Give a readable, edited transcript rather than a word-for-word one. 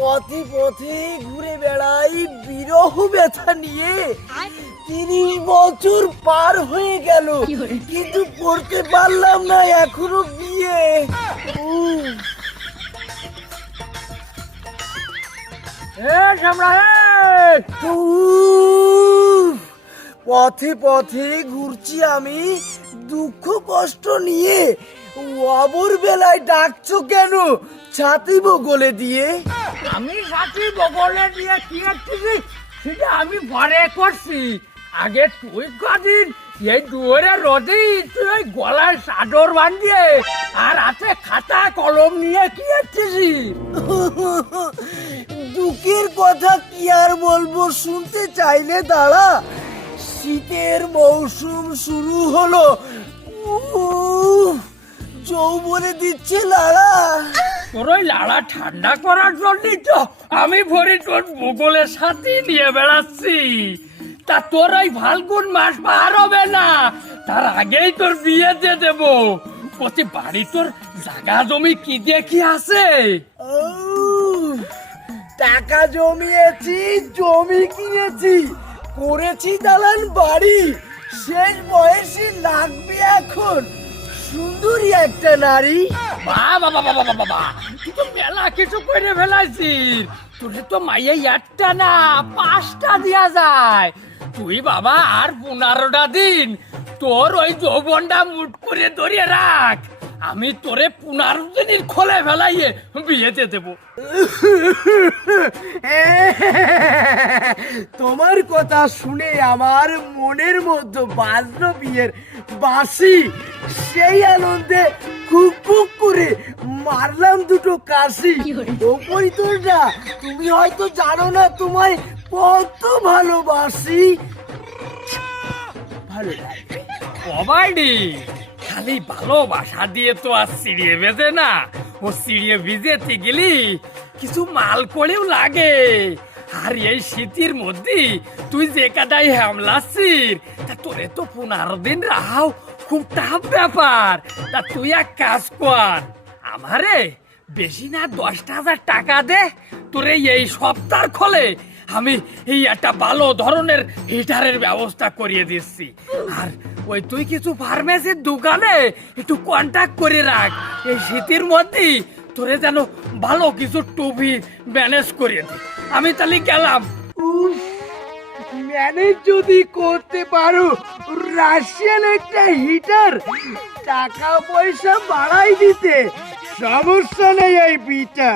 পথে পথে ঘুরে বেড়াই বিরহ ব্যথা নিয়ে। 30 বছর পার হয়ে গেল, কিন্তু করতে পারলাম না এখনো বিয়ে। পথে পথে ঘুরছি আমি দুঃখ কষ্ট নিয়ে। অবর বেলায় ডাকছো কেন ছাতি বগলে দিয়ে? আমি সাথী বগলে দিয়ে কি করছি সেটা আমি পরে করছি। আগে তুই কদিন এই দুয়ারে রোদেই তুই ওই গলায় চাদর বাঁধিয়ে আর হাতে খাতা কলম নিয়ে কি করছিস? দুঃখের কথা কি আর বলবো, শুনতে চাইলে দাঁড়া। শীতের মৌসুম শুরু হলো, যৌবনে দিচ্ছে লাড়া। তোর ওই লাড়া ঠান্ডা করার জন্যই তো আমি ভরি তোর বগলের সাথে নিয়ে বেড়াচ্ছি। তা তোর ওই ফাল্গুন মাস পার হবে না, তার আগেই তোর বিয়ে দিয়ে দেবো। প্রতি বাড়ি তোর জায়গা জমি কি দেখি আছে? টাকা জমিয়েছি, জমি কিনেছি, করেছি দালান বাড়ি। শেষ বয়সে লাগবে এখন সুন্দরী একটা নারী। বাবা বাবা বাবা বাবা, তুই তো মেলা কিছু করে ফেলাইছিস। তোরে তো মাইয়া একটা না 5টা দেয়া যায়। তুই বাবা আর 15টা দিন তোর ওই যৌবনটা মুট করে ধরিয়ে রাখ। আমি তোরে 15 দিনের খোলে ফেলাইয়ে বিয়েতে দেবো। তোমার কথা শুনে আমার মনের মধ্যে বাজলো বিয়ের বাঁশি। সেই আনন্দে খুব খুব করে মারলাম দুটো কাশি। ওপরই তোর না, তুমি হয়তো জানো না তোমায় কত ভালোবাসি। ভালো লাগে কবাডি খালি ভালোবাসা দিয়ে তো আর সিঁড়িয়ে বেঁধে না। ও সিঁড়িয়ে ভিজেতে গেলি কিছু মাল করেও লাগে। আর এই শীতের মধ্যে তুই যে কাদাই হামলাচ্ছিস, তা তোরে তো 15 দিন রাহাও খুব টাফ ব্যাপার। তা তুই এক কাজ কর, আমারে বেশি না 10,000 টাকা দে। তোরে এই সপ্তাহ খোলে আমি এই একটা ভালো ধরনের হিটারের ব্যবস্থা করিয়ে দিচ্ছি। আর ওই তুই কিছু ফার্মেসির দোকানে একটু কন্ট্যাক্ট করে রাখ। এই শীতের মধ্যে তোরে যেন ভালো কিছু টুপি ম্যানেজ করিয়ে দে। আমি তাহলে গেলাম। ম্যানেজ যদি করতে পারো রাশিয়ান একটা হিটার, টাকা পয়সা বাড়াই দিতে সমস্যা নেই এই বিটা।